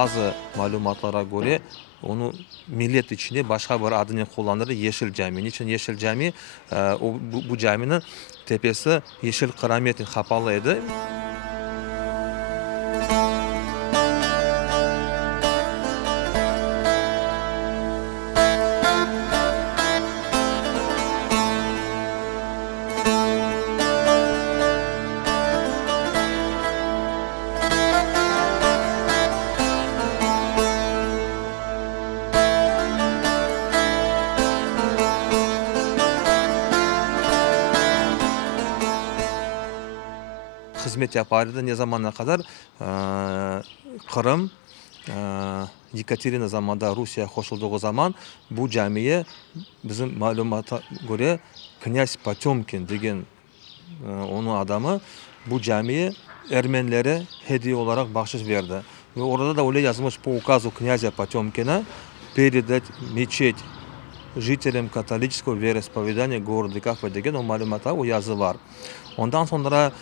bazı malumatlara göre onu millet içinde başka bir adını kullanırdı, Yeşil Cami. Niçin Yeşil Cami? Bu caminin tepesi yeşil kerametin kapalıydı. Hizmet yapardı ne zamana kadar? Kırım, Yekaterina zamanında Rusya koşulduğu zaman bu camiye bizim malumata göre Knyaz Potemkin degen onun adamı bu camiye Ermenilere hediye olarak bahşiş verdi. Ve orada da öyle yazmış по указу князя Потемкина передать мечеть жителям католического вероисповедания города Кафа деген o malumata o yazı var. Ondan sonra